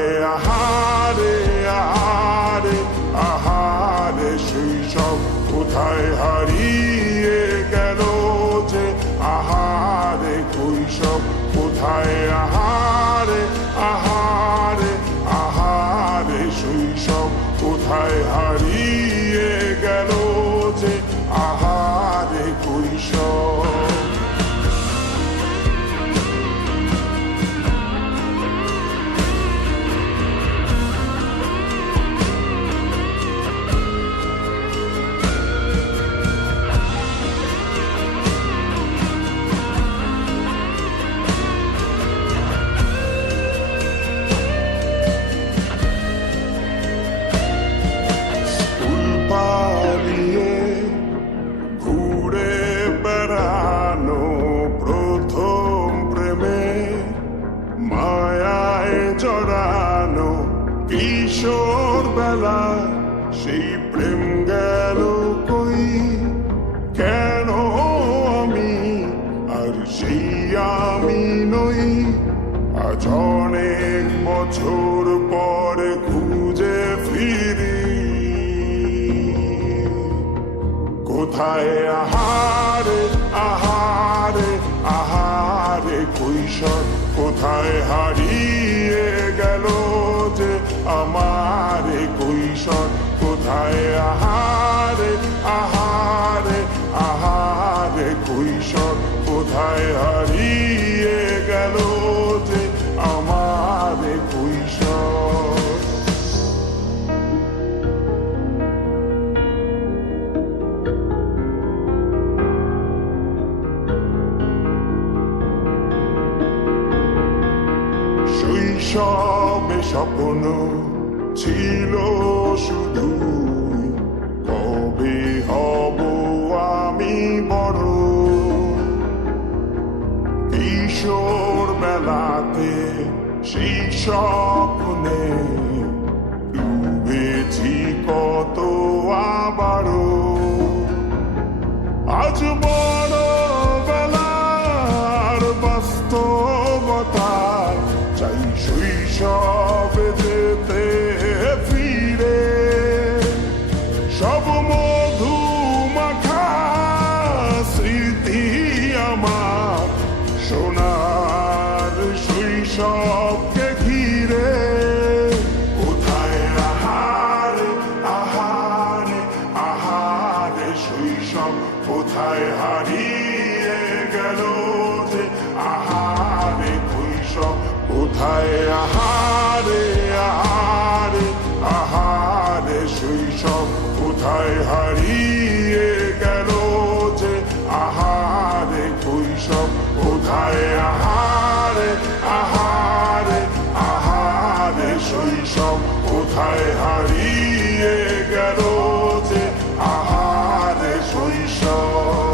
কোথায় আহারে আহারে আহারে শৈশব কোথায় হারিয়ে গেল যে আহারে কৈশব কোথায় আহারে আহারে আহারে শৈশব কোথায় হারিয়ে গেল যে আহারে কৈশব জড়ানো কিশোর বেলা সেই প্রেম গেল কই কেন আমি আর সেই আমি নই আজ অনেক বছর পরে খুঁজে ফিরি কোথায় আহারে আহারে আহারে কৈশোর কোথায় হারিয়ে গেল যে আমার কৈশোর কোথায় আহারে আহারে আহারে কৈশোর কোথায় হারিয়ে গেল যে আমার কৈশোর শৈশবে স্বপ্ন ছিল শুধু কবে হব আমি বড় কিশোর বেলাতে সেই স্বপ্নে ডুবেছি কত আবারও আজ বড় বেলার বাস্তবতায় চাই শৈশবে যেতে ফিরে সব মধু মাখা স্মৃতি আমার সোনার শৈশবকে ঘিরে কোথায় আহারে আহারে আহারে শৈশব কোথায় হারিয়ে গেল যে আহারে কৈশব কোথায় আহারে আহারে আহারে শৈশব কোথায় হারিয়ে গেল যে আহারে কৈশব কোথায় আহারে আহারে আহারে শৈশব কোথায় হারিয়ে গেল যে আহারে শৈশব